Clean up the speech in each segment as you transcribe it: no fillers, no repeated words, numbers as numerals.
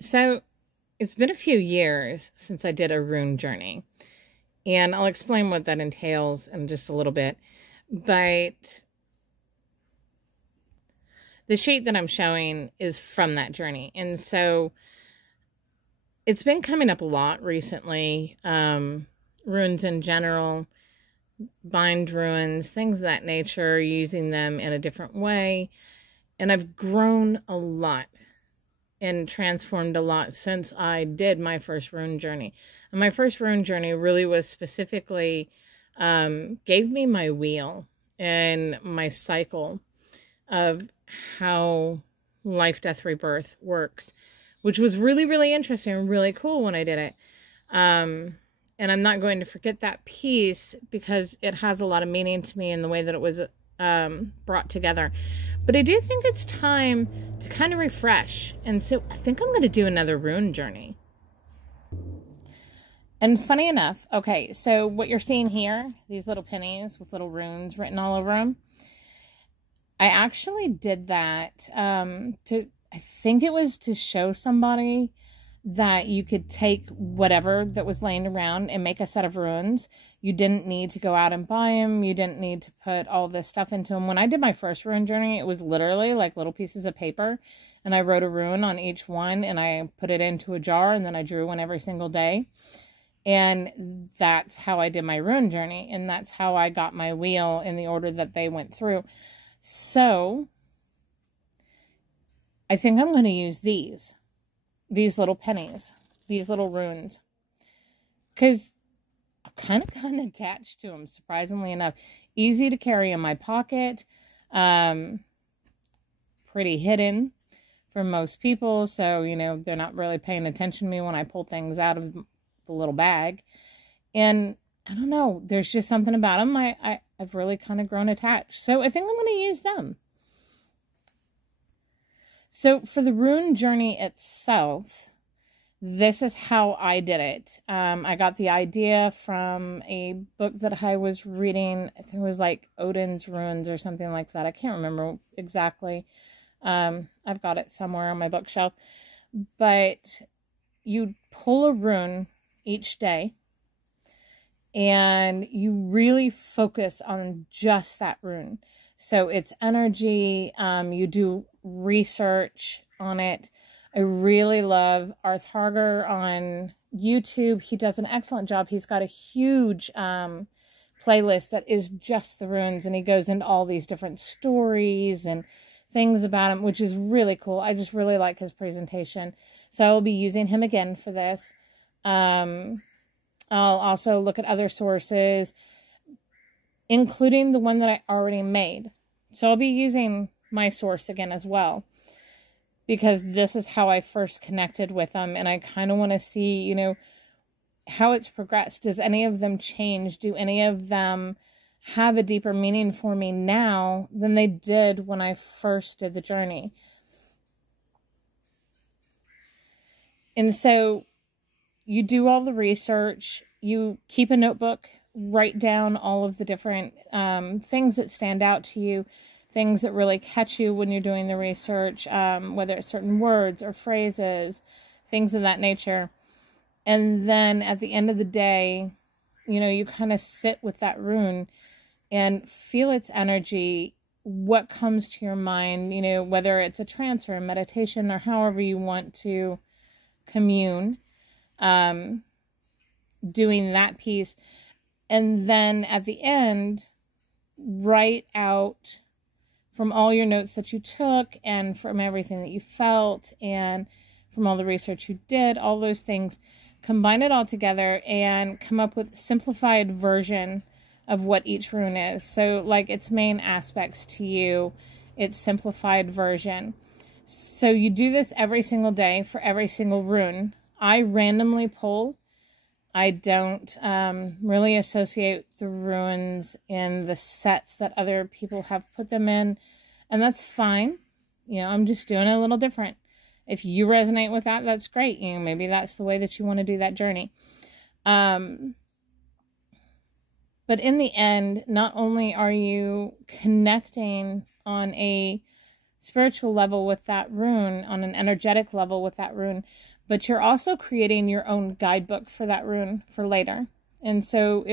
So it's been a few years since I did a rune journey, and I'll explain what that entails in just a little bit. But the sheet that I'm showing is from that journey. And so it's been coming up a lot recently. Runes in general, bind runes, things of that nature, using them in a different way. And I've grown a lot and transformed a lot since I did my first rune journey. And my first rune journey really was specifically, gave me my wheel and my cycle of how life, death, rebirth works, which was really, really interesting and really cool when I did it. And I'm not going to forget that piece because it has a lot of meaning to me in the way that it was brought together. But I do think it's time to kind of refresh. And so I think I'm going to do another rune journey. And funny enough, okay, so what you're seeing here, these little pennies with little runes written all over them, I actually did that I think it was to show somebody that you could take whatever that was laying around and make a set of runes. You didn't need to go out and buy them. You didn't need to put all this stuff into them. When I did my first rune journey, it was literally like little pieces of paper, and I wrote a rune on each one, and I put it into a jar, and then I drew one every single day. And that's how I did my rune journey, and that's how I got my wheel in the order that they went through. So I think I'm going to use these little pennies, these little runes, because I've kind of gotten attached to them, surprisingly enough. Easy to carry in my pocket, pretty hidden for most people, so, you know, they're not really paying attention to me when I pull things out of the little bag. And I don't know, there's just something about them I've really kind of grown attached. So I think I'm going to use them. So for the rune journey itself, this is how I did it. I got the idea from a book that I was reading. I think it was like Odin's Runes or something like that. I can't remember exactly. I've got it somewhere on my bookshelf. But you pull a rune each day, and you really focus on just that rune. So it's energy. You do research on it. I really love Arth Harger on YouTube. He does an excellent job. He's got a huge playlist that is just the runes, and he goes into all these different stories and things about him, which is really cool. I just really like his presentation. So I will be using him again for this. I'll also look at other sources, including the one that I already made. So I'll be using my source again as well, because this is how I first connected with them. And I kind of want to see, you know, how it's progressed. Does any of them change? Do any of them have a deeper meaning for me now than they did when I first did the journey? And so you do all the research, you keep a notebook, write down all of the different things that stand out to you, things that really catch you when you're doing the research, whether it's certain words or phrases, things of that nature. And then at the end of the day, you know, you kind of sit with that rune and feel its energy, what comes to your mind, you know, whether it's a trance or a meditation or however you want to commune, doing that piece. And then at the end, write out from all your notes that you took and from everything that you felt and from all the research you did, all those things, combine it all together and come up with a simplified version of what each rune is. So like its main aspects to you, its simplified version. So you do this every single day for every single rune. I randomly pull. I don't really associate the runes in the sets that other people have put them in. And that's fine. You know, I'm just doing it a little different. If you resonate with that, that's great. You know, maybe that's the way that you want to do that journey. But in the end, not only are you connecting on a spiritual level with that rune, on an energetic level with that rune, but you're also creating your own guidebook for that rune for later. And so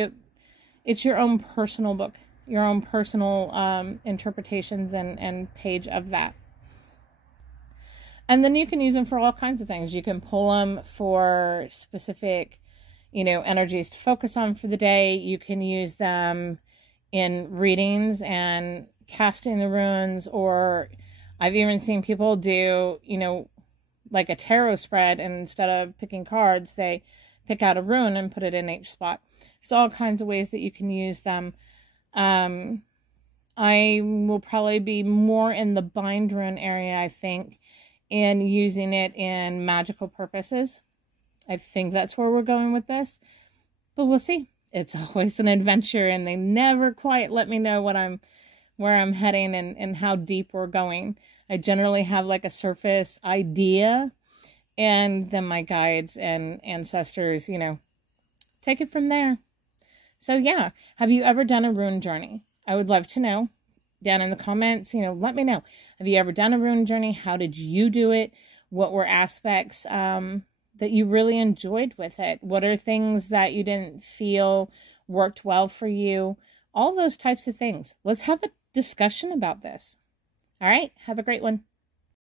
it's your own personal book, your own personal interpretations and page of that. And then you can use them for all kinds of things. You can pull them for specific, energies to focus on for the day. You can use them in readings and casting the runes, or I've even seen people do, like a tarot spread, and instead of picking cards, they pick out a rune and put it in each spot. There's all kinds of ways that you can use them. I will probably be more in the bind rune area, I think, and using it in magical purposes. I think that's where we're going with this, but we'll see. It's always an adventure, and they never quite let me know where I'm heading and how deep we're going. I generally have like a surface idea, and then my guides and ancestors, take it from there. So yeah, have you ever done a rune journey? I would love to know down in the comments. Let me know. Have you ever done a rune journey? How did you do it? What were aspects that you really enjoyed with it? What are things that you didn't feel worked well for you? All those types of things. Let's have a discussion about this. All right. Have a great one.